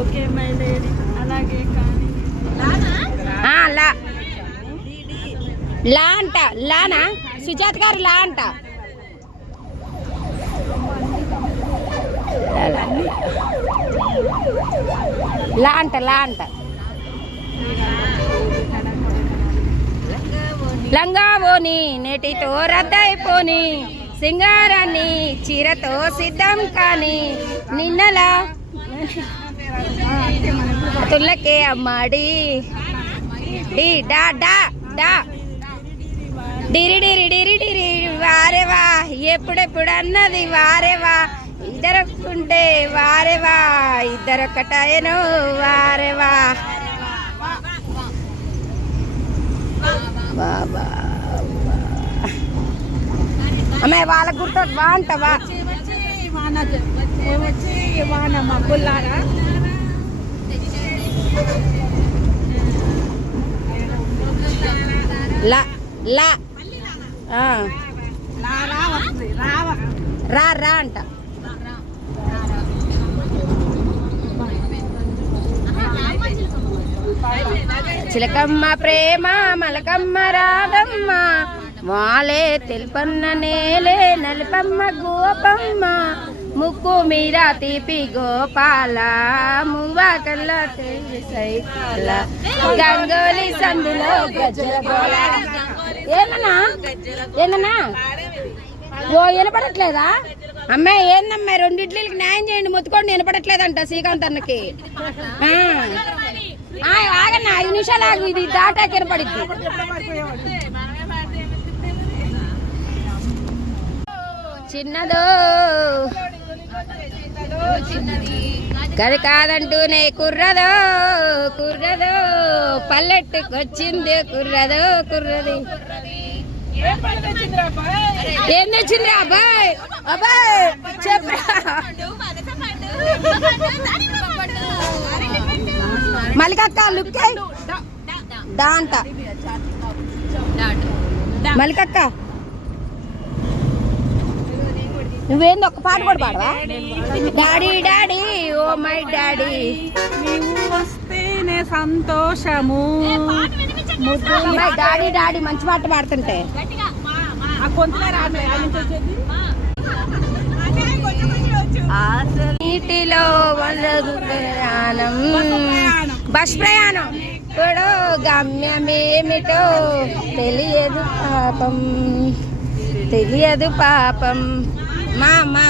okay my lady అలాగే కానీ లా అంట లానా సుజాత గారు లా అంట లా అంట లంగావోని నేటితో రద్దయిపోని సింగారాన్ని చీరతో సిద్ధం కాని నిన్నలా తుల్లకే అమ్మాడి డి డా డా డా డిరి డిరి డిరి డిరి వారేవా ఎప్పుడెప్పుడు అన్నది వారేవా ఇద్దరొక్కుంటే వారేవా ఇద్దరొక్కటాయను వారేవా బాబా అమ్మాయి వాళ్ళ గుర్తు బాగుంటావా లా లా రా రా అంట చిలకమ్మ ప్రేమ మలకమ్మ రాధమ్మ వాలే తెలుపన్న నేలే నలిపమ్మ గోపమ్మ ముక్కు మీద తీపి గోపాల మువ్వ కల్ల సైకాల గంగోలి సందులో గజ్జల గోళ ఏందన్నా ఓ వినపడట్లేదా అమ్మాయి ఏందమ్మాయి రెండిట్లకి న్యాయం చేయండి మొత్తుకోండి వినపడట్లేదంట శ్రీకాంత్ అన్నకి ఆగన్నా 5 నిమిషాలు ఆగు ఇది డాటా కనపడిద్ది చిన్నదో కది కాదంటూనే కుర్రదో పల్లెట్టుకొచ్చింది కుర్రదో కుర్రది ఏం తెచ్చింది అబ్బాయి చెప్పరా మల్లికక్క లుక్ డా అంట మల్లికక్క నువ్వేంది ఒక్క పాట కూడా పాడవా daddy daddy oh my daddy నీవు వస్తేనే సంతోషము డాడీ డాడీ మంచి పాట పాడుతుంటే నీటిలో ప్రయాణం బస్ ప్రయాణం ఇప్పుడు గమ్యమేమిటో తెలియదు పాపం మా